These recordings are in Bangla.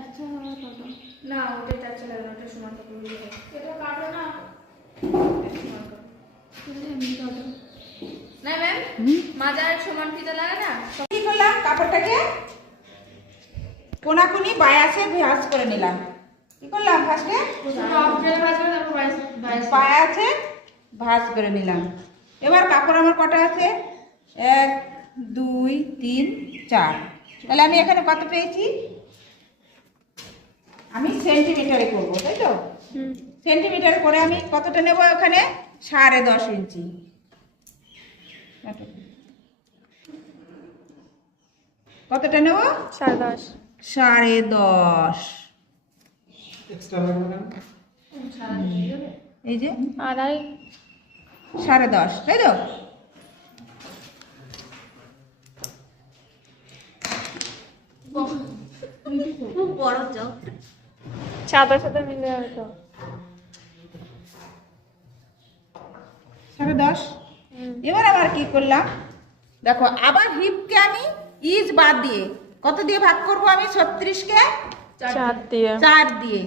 আচ্ছা কাটো না, ওটা চাচ্ছে লাগে না, ওটা সমান কাপড় দিয়ে এটা কাটো না, সমান কাপড় এমনি কাটো না ম্যাম। মাজার সমান ফিতা লাগে না। কি করলাম, কাপড়টাকে কোনাকুনি বায়াসে ভাঁজ করে নিলাম। কি করলাম ফার্স্টে বায়াসে ভাঁজ করে নিলাম। এবার কাপড় আমার কটা আছে, 1 2 3 4। তাহলে আমি এখানে কত পেয়েছি, আমি সেন্টিমিটারে করবো, তাই তো? সেন্টিমিটারে করে আমি কতটা নেব, ওখানে 10.5 ইঞ্চি। কতটা নেব, 10.5 10.5। এই যে আড়াই 10.5, তাই তো? খুব বড় চোখ। সাদার সাথে মিলে যাবে তো। 10.5। এবার আবার কি করলাম দেখো, আবার হিপকে আমি ইঞ্চ বাদ দিয়ে কত দিয়ে ভাগ করব, আমি 36কে 4 দিয়ে 4 দিয়ে,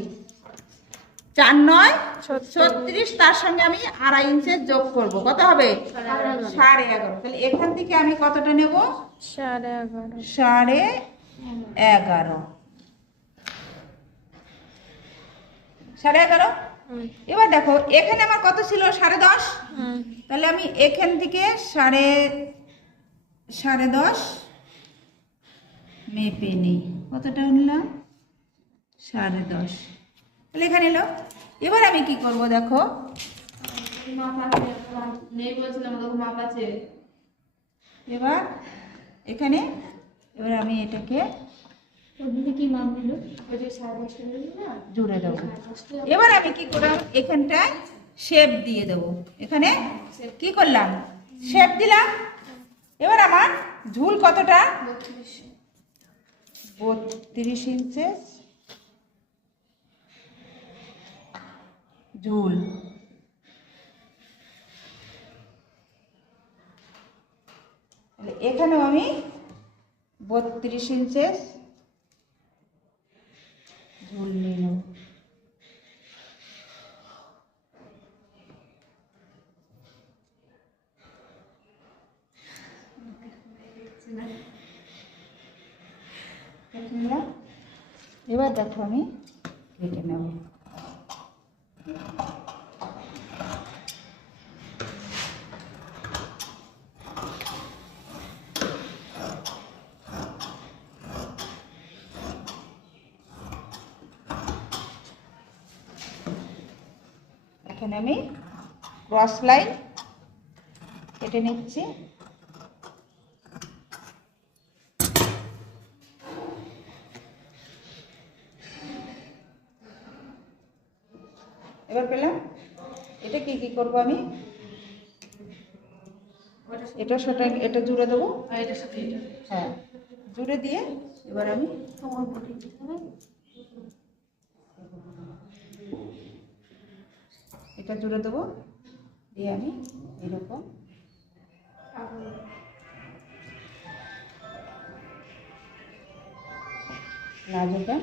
4 9 36, তার সঙ্গে আমি 2.5 ইঞ্চের যোগ করব, কত হবে 11.5। তাহলে এখান থেকে আমি কতটা নেব, 11.5 11.5। 11.5। এবার দেখো এখানে আমার কত ছিল, 10.5। তাহলে আমি এখান থেকে 10.5 মেপে নিই, কতটা নিলাম, 10.5। তাহলে এখানে এলো। এবার আমি কি করব দেখো, নেই বলছিলাম, ওরকম মাপ আছে। এবার এখানে এবার আমি এটাকে কি মাপ দিল, ওই যে 10.5 না জুড়ে দেবো। এবার আমি কি করলাম, এখানটায় শেপ দিয়ে দেবো। এখানে কি করলাম, শেপ দিলাম। এবার আমার ঝুল কতটা, 32 ইঞ্চের ঝুল। এখানেও আমি 32 ইঞ্চের ঝুল নিয়ে নেব। এবার দেখো আমি কেটে নেব। এখানে আমি ক্রস লাইন কেটে নিচ্ছি। এবার পেলাম, এটা কি কি করব, আমি এটা সেটা এটা জুড়ে দেবো, আর এটার সাথে এটা হ্যাঁ জুড়ে দিয়ে এবার আমি এটা জুড়ে দেবো, দিয়ে আমি এরকম লাজুকা